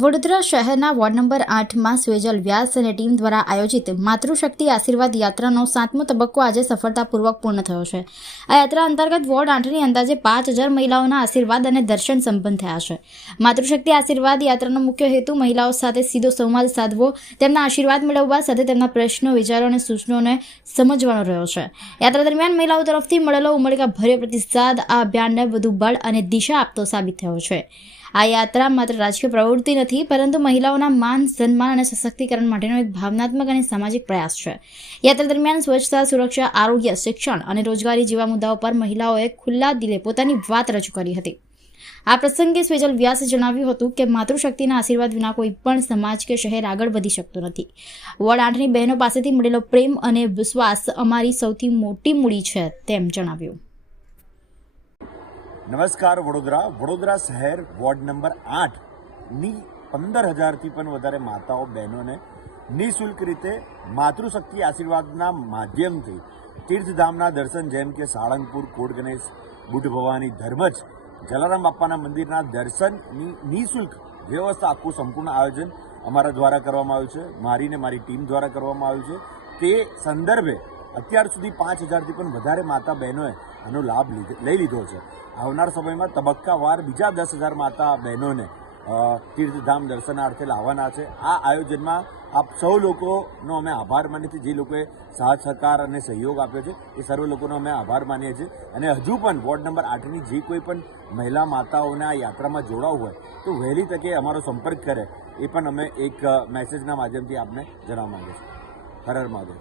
વડોદરા શહેરના ward number 8માં સ્વેજલ વ્યાસ અને team દ્વારા આયોજિત માતૃશક્તિ આશીર્વાદ યાત્રાનો 7મો તબક્કો આજે સફળતાપૂર્વક પૂર્ણ થયો છે। આ યાત્રા અંતર્ગત વોર્ડ 8ની અંદાજે 5000 મહિલાઓના આશીર્વાદ અને દર્શન સંપન્ન થયા છે। માતૃશક્તિ આશીર્વાદ યાત્રાનો મુખ્ય હેતુ મહિલાઓ સાથે સીધો સંવાદ સાધવો, તેમના આશીર્વાદ મેળવવા સાથે તેમના પ્રશ્નો, વિચારો અને સૂચનોને સમજવાનો રહ્યો છે। યાત્રા દરમિયાન મહિલાઓ તરફથી મળેલો ઉમળકાભર્યો પ્રતિસાદ આ અભિયાનને વધુ બળ અને દિશા આપતો સાબિત થયો છે। આ યાત્રા માત્ર રાજકીય પ્રવૃત્તિ નથી, પરંતુ મહિલાઓના માન, સન્માન અને સશક્તિકરણ માટેનો એક ભાવનાત્મક અને સામાજિક પ્રયાસ છે। યાત્રા દરમિયાન સ્વચ્છતા, સુરક્ષા, આરોગ્ય, શિક્ષણ અને રોજગારી જેવા મુદ્દાઓ પર મહિલાઓએ ખુલ્લા દિલે પોતાની વાત રજૂ કરી હતી। આ પ્રસંગે સ્વેજલ વ્યાસે જણાવ્યું હતું કે માતૃશક્તિના આશીર્વાદ વિના કોઈ પણ સમાજ કે શહેર આગળ વધી શકતો નથી। વોર્ડ 8ની બહેનો પાસેથી મળેલો પ્રેમ અને વિશ્વાસ અમારી સૌથી મોટી મૂડી છે, તેમ જણાવ્યું। નમસ્કાર વડોદરા શહેર વોર્ડ નંબર 8ની 15,000થી પણ વધારે માતાઓ બહેનોને નિઃશુલ્ક રીતે માતૃશક્તિ આશીર્વાદના માધ્યમથી તીર્થધામના દર્શન, જેમ કે સાળંગપુર, કોટ ગણેશ, બુદ્ધ ભવાની, ધર્મજ, જલારામ બાપાના મંદિરના દર્શનની નિઃશુલ્ક વ્યવસ્થા, આખું સંપૂર્ણ આયોજન અમારા દ્વારા કરવામાં આવ્યું છે, મારી ને મારી ટીમ દ્વારા કરવામાં આવ્યું છે। તે સંદર્ભે અત્યાર સુધી 5,000થી પણ વધારે માતા બહેનોએ આનો લાભ લઈ લીધો છે। આવનાર સમયમાં તબક્કાવાર બીજા 10,000 માતા બહેનોને તીર્થધામ દર્શનાર્થે લાવવાના છે। આ આયોજનમાં આપ સૌ લોકોનો અમે આભાર માનીએ છીએ, જે લોકોએ સાથ સહકાર અને સહયોગ આપ્યો છે એ સર્વ લોકોનો અમે આભાર માનીએ છીએ। અને હજુ પણ વોર્ડ નંબર 8ની જે કોઈ પણ મહિલા માતાઓને આ યાત્રામાં જોડાવવું હોય તો વહેલી તકે અમારો સંપર્ક કરે, એ પણ અમે એક મેસેજના માધ્યમથી આપને જણાવવા માંગીએ છીએ। હર હર મહાદેવ।